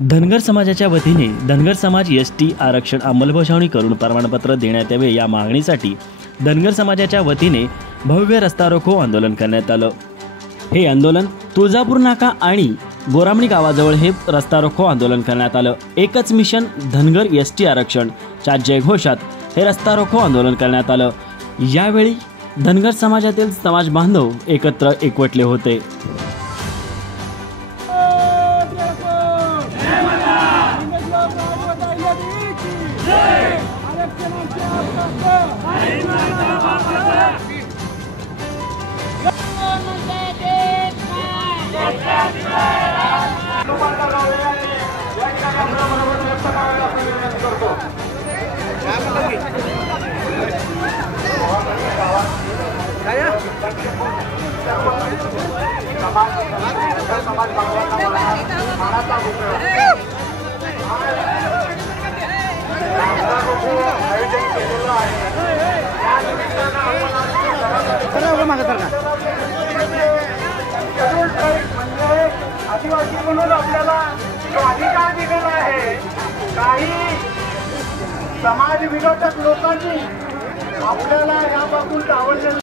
धनगर समाजाच्या वतीने धनगर समाज एसटी आरक्षण अंमलबजावणी करून प्रमाणपत्र देण्यात यावे या मागणीसाठी धनगर समाजाच्या वतीने भव्य रस्ता रोको आंदोलन करण्यात आलं। हे आंदोलन तुळजापूर नाका आणि गोरामणी गावाजवळ हे रस्ता रोको आंदोलन करण्यात आलं। एकच मिशन धनगर एसटी आरक्षण च्या जयघोषात हे रस्ता रोको आंदोलन करण्यात आलं। यावेळी धनगर समाजातील समाज बांधव एकवटले होते। आदिवासी म्हणून आपल्याला जो अधिकार दिलेला आहे, काही समाज विघटक लोकांनी आपल्याला यापासून डावलले